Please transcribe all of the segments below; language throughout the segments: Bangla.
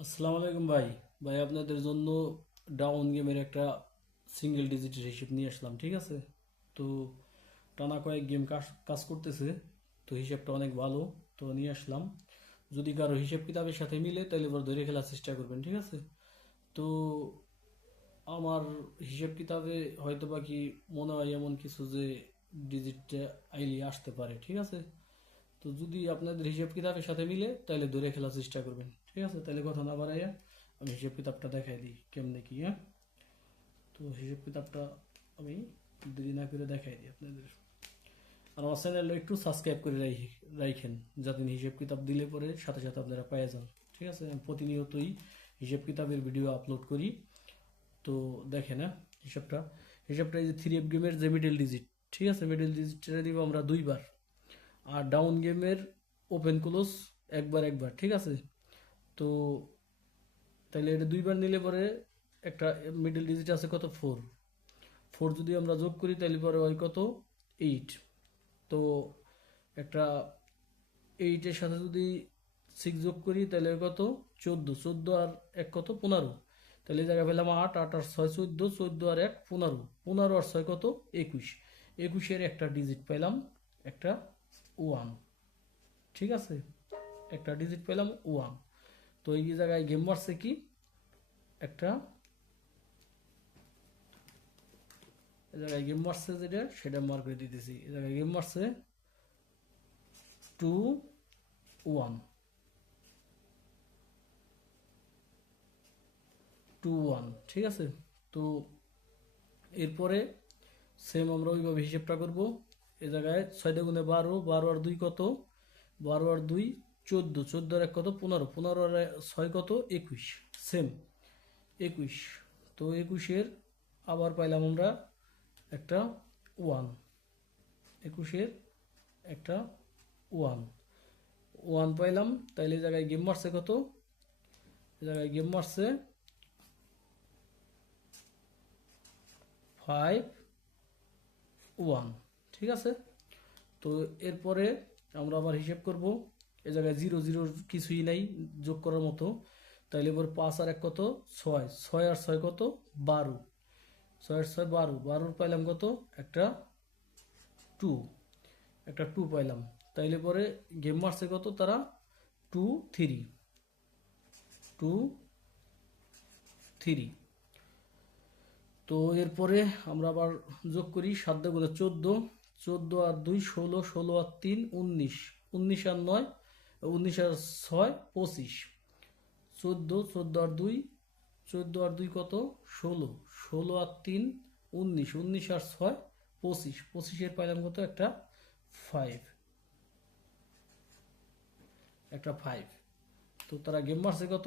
আসসালামু আলাইকুম ভাই। ভাই, আপনাদের জন্য ডাউন গেমের একটা সিঙ্গেল ডিজিটের হিসেব নিয়ে আসলাম, ঠিক আছে? তো টানা কয়েক গেম কাজ কাজ করতেছে, তো হিসেবটা অনেক ভালো, তো নিয়ে আসলাম। যদি কারও হিসেব কিতাবের সাথে মিলে, তাহলে এবার ধরে খেলার চেষ্টা করবেন, ঠিক আছে? তো আমার হিসেব কিতাবে হয়তো বা কি মনে হয় এমন কিছু যে ডিজিটটা আইলি আসতে পারে, ঠিক আছে? তো যদি আপনাদের হিসেব কিতাবের সাথে মিলে, তাহলে ধরে খেলার চেষ্টা করবেন। ঠিক আছে? তাহলে কথা না বাড়াইয়া আমি হিসেব কিতাবটা দেখাই দিই, কেমনে কি হ্যাঁ? তো হিসেব কিতাবটা আমি দেরি না করে দেখাই দিই আপনাদের। আর আমার চ্যানেলটা একটু সাবস্ক্রাইব করে রাখেন যাতে হিসেব কিতাব দিলে পরে সাথে সাথে আপনারা পেয়ে যান। ঠিক আছে? আমি প্রতিনিয়তই হিসেব কিতাবের ভিডিও আপলোড করি। তো দেখেন হ্যাঁ হিসাবটা। হিসাবটা এই যে থ্রি এফ গেমের যে মিডল ডিজিট ঠিক আছে? মিডল ডিজিটটা দিব আমরা দুইবার। আর ডাউন গেমের ওপেন ক্লোজ একবার একবার, ঠিক আছে? তো তাহলে এটা দুইবার নিলে পরে একটা মিডল ডিজিট আছে কত? ফোর ফোর যদি আমরা যোগ করি তাহলে পরে হয় কত? এইট তো একটা এইটের সাথে যদি সিক্স যোগ করি তাহলে কত? চোদ্দ। চোদ্দ আর এক কত? পনেরো। তাহলে জায়গায় পেলাম আট আট আর ছয় চোদ্দ চোদ্দ আর এক পনেরো। পনেরো আর ছয় কত? একুশ। একুশের একটা ডিজিট পেলাম, একটা ওয়ান ঠিক আছে? একটা ডিজিট পেলাম ওয়ান তো এই জায়গায় গেম মারছে কি? একটা জায়গায় গেম মারছে যেটা, সেটা মার্ক করে দিতেছি। এই জায়গায় গেম মারছে টু ওয়ান টু ওয়ান ঠিক আছে? তো এরপরে সেম আমরা ওইভাবে হিসেবটা করব। এ জায়গায় ছয়টা গুণে বারো বারো আর দুই কত? বারো আর দুই, চোদ্দ। চোদ্দ আর এক কত? পনেরো। পনেরো আর ছয় কত? একুশ। সেম। একুশ। তো একুশের আবার পাইলাম আমরা একটা ওয়ান। একুশের একটা ওয়ান। ওয়ান পাইলাম, তাইলে এই জায়গায় গেম মারছে কত? এই জায়গায় গেম মারছে ফাইভ ওয়ান ঠিক আছে? তো এরপরে আমরা আবার হিসেব করব এ জায়গায় জিরো জিরোর কিছুই নাই যোগ করার মতো। তাইলে এবার পাঁচ আর এক কত? ছয়। ছয় আর ছয় কত? বারো। ছয় আর ছয় বারো। বারোর পাইলাম কত? একটা টু একটা টু পাইলাম। তাইলে পরে গেম মারছে কত তারা? টু থ্রি টু থ্রি তো এরপরে আমরা আবার যোগ করি সাতগুলো চোদ্দ। চোদ্দ আর দুই ষোলো ষোলো আর তিন উনিশ। উনিশ আর নয়, উনিশ আর ছয়, পঁচিশ। চোদ্দ চোদ্দ আর দুই, চোদ্দ আর দুই কত? ষোলো। ষোলো আর তিন, উনিশ। উনিশ আর ছয়, পঁচিশ। পঁচিশের পাইলাম কত? একটা ফাইভ একটা ফাইভ তো তারা গেম মারছে কত?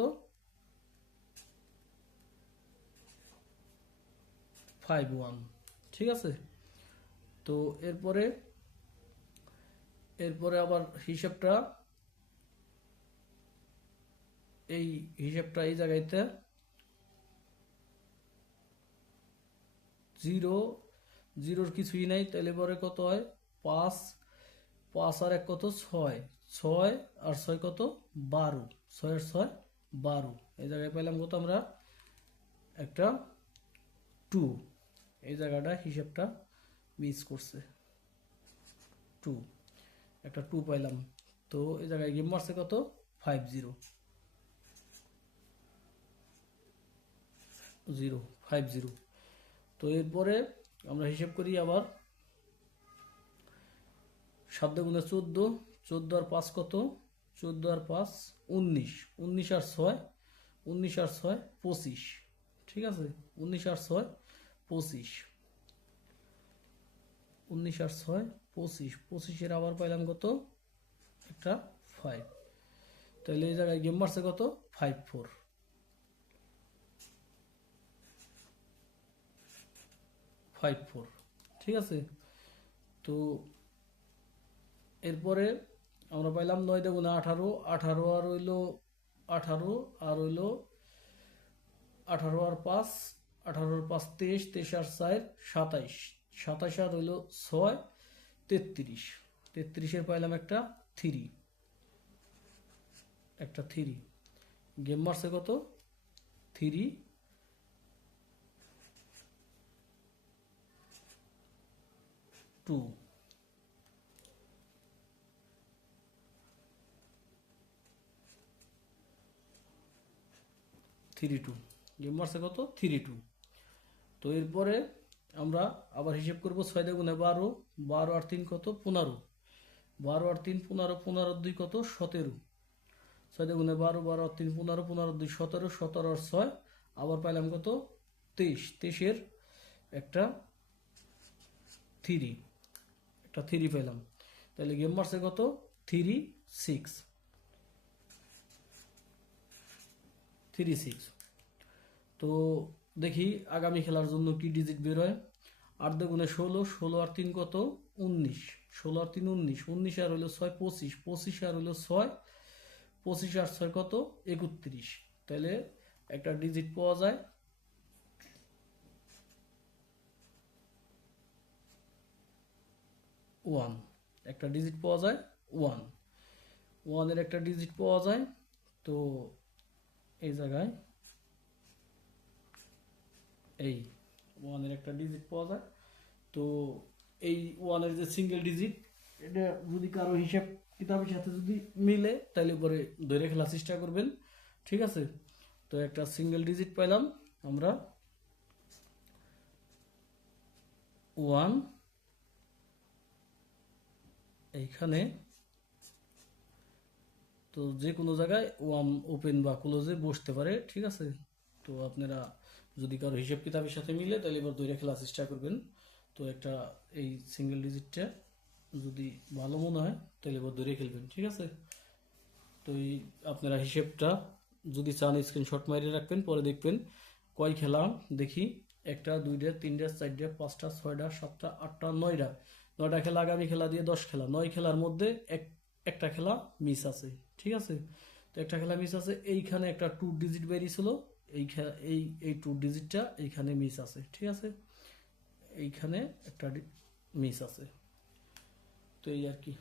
ফাইভ ওয়ান ঠিক আছে? তো এরপরে এরপরে আবার হিসাবটা, এই হিসাবটা এই জায়গাতে, জিরো, জিরোর কিছুই নাই, তাহলে পরে কত হয়? পাঁচ পাঁচ আর এক কত? ছয় ছয় আর ছয় কত? বারো, ছয় আর ছয়, বারো। এই জায়গায় পেলাম কত আমরা? একটা টু এই জায়গাটা হিসাবটা মিস করছে। টু একটা টু পাইলাম। তো এই জায়গায় গেম মারছে কত? Five zero zero five zero তো এরপরে আমরা হিসাব করি আবার শব্দ গুণে চোদ্দ চোদ্দ আর পাঁচ কত? চোদ্দ আর পাঁচ, উনিশ। উনিশ আর ছয়, উনিশ আর ছয়, পঁচিশ। ঠিক আছে? উনিশ আর ছয়, পঁচিশ। উনিশ আর ছয়, পঁচিশ। পঁচিশের আবার পাইলাম কত? একটা ফাইভ তাহলে এই জায়গায় গেম মারছে কত? ফাইভ ফোর ফাইভ ফোর ঠিক আছে? তো এরপরে আমরা পাইলাম নয় দেখুন আঠারো। আঠারো আর হইল আঠারো, আর হইল আঠারো আর পাঁচ। আঠারোর পাঁচ তেইশ তেইশ আর চার, সাতাইশ। সাতাইশ আর হইল ছয়, তেত্রিশ। তেত্রিশের পাইলাম একটা থ্রি। একটা থ্রি। গেম মারছে কত? Three. Two. Three two. Game মারছে কত? Three two. তো এরপরে আমরা আবার হিসেব করব ছয় গুণে বারো বারো আর তিন কত? পনেরো। বারো আর তিন, পনেরো পনেরো দুই কত? সতেরো। ছয় গুণে বারো বারো আর তিন, পনেরো পনেরো দুই, সতেরো সতেরো আর ছয়। আবার পাইলাম কত? তেইশ। তেইশের একটা থ্রি। একটা থ্রি পেলাম তাহলে গেম মার্সে কত? Three six. Three six. তো দেখি আগামী খেলার জন্য কি ডিজিট বের হয় আট দুগুণে ষোলো ষোলো আর তিন কত? উনিশ। ষোলো আর তিন উনিশ। উনিশ আর হইল ছয়, পঁচিশ। পঁচিশ আর হইল ছয়, পঁচিশ আর ছয় কত? একত্রিশ। তাহলে একটা ডিজিট পাওয়া যায়। ওয়ান। একটা ডিজিট পাওয়া যায় ওয়ান। ওয়ানের একটা ডিজিট পাওয়া যায়। তো এই জায়গায় এই ওয়ানের একটা ডিজিট পাওয়া যায়। তো এই ওয়ানের যে সিঙ্গেল ডিজিট এটা যদি কারও হিসাব কিতাবের সাথে যদি মিলে তাহলে পরে ধরে খেলার চেষ্টা করবেন। ঠিক আছে? তো একটা সিঙ্গেল ডিজিট পাইলাম আমরা। ওয়ান, এইখানে। তো যে কোনো জায়গায় ওয়ান ওপেন বা ক্লোজে বসতে পারে। ঠিক আছে? তো আপনারা যদি কারও হিসাব কিতাবের সাথে মিলে, তাহলে এবার দৈরা খেলার চেষ্টা করবেন। তো একটা এই সিঙ্গেল ডিজিটটা যদি ভালো মনে হয়, তাহলে এবার দৈরে খেলবেন, ঠিক আছে? তো এই আপনারা হিসেবটা যদি চান স্ক্রিনশট মারিয়ে রাখবেন, পরে দেখবেন কয় খেলাম দেখি। একটা, দুইটা, তিনটা, চারটা, পাঁচটা, ছয়টা, সাতটা, আটটা, নয়টা। নয়টা খেলা আগামী খেলা দিয়ে দশ খেলা। নয় খেলার মধ্যে এক, একটা খেলা মিস আছে, ঠিক আছে? তো একটা খেলা মিস আছে, এইখানে একটা টু ডিজিট বেরিয়েছিল। এই খে- এই এই টু ডিজিটটা এইখানে মিস আছে, ঠিক আছে? এইখানে একটা মিস আছে। তো এই আর কি।